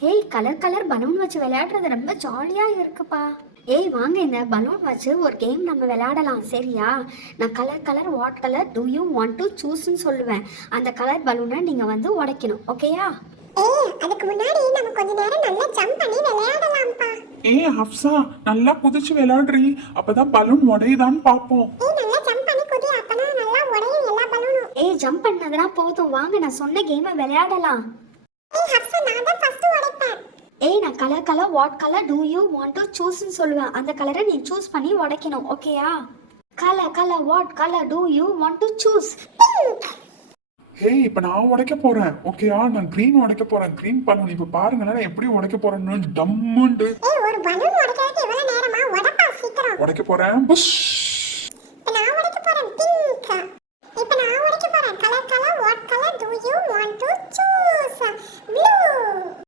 ஏய், colour colour balloon வச்சு விளையாடுறது ரொம்ப ஜாலியாக இருக்குப்பா. ஏய் வாங்க, இந்த பலூன் வச்சு ஒரு கேம் நம்ம விளையாடலாம், சரியா? நான் colour colour what colour do you want to சூஸ்ன்னு சொல்லுவேன். அந்த கலர் பலூனை நீங்கள் வந்து உடைக்கணும், ஓகேயா? ஏய் அதுக்கு முன்னாடி நம்ம கொஞ்ச நேரம் நல்லா ஜம்ப் பண்ணி விளையாடலாம்ப்பா. ஏய் ஹப்சா, நல்லா குதிச்சு விளையாடுறீ, அப்பதான் பலூன் உடையுதான்னு பாப்போம். ஏய் நல்லா ஜம்ப் பண்ணி குதி, அப்பனா நல்லா உடையும் எல்லா பலூனும். ஏய், ஜம்ப் பண்ணதெல்லாம் போதும், வாங்க நான் சொன்ன கேமை விளையாடலாம். ஏய் ஹப்சா, நான் தான் ஃபர்ஸ்ட் உடைப்பேன். ஏய், நான் colour colour what colour do you want to சூஸ்ன்னு சொல்லுவேன். அந்த கலரை நீ சூஸ் பண்ணி உடைக்கணும், ஓகேயா? Colour colour what colour do you want to choose. Hey, இப்ப நான் உடைக்க போறேன், ஓகேயா? நான் கிரீன் உடைக்க போறேன், கிரீன் பலூன். இப்ப பாருங்களேன் நான் எப்படி உடைக்க போறேன்னு. டம்முண்டு ஏய் ஒரு பலூன் உடைக்கிறதுக்கு எவ்வளவு நேரமா? உடைப்பா சீக்கிரம். உடைக்க போறேன். புஷ்.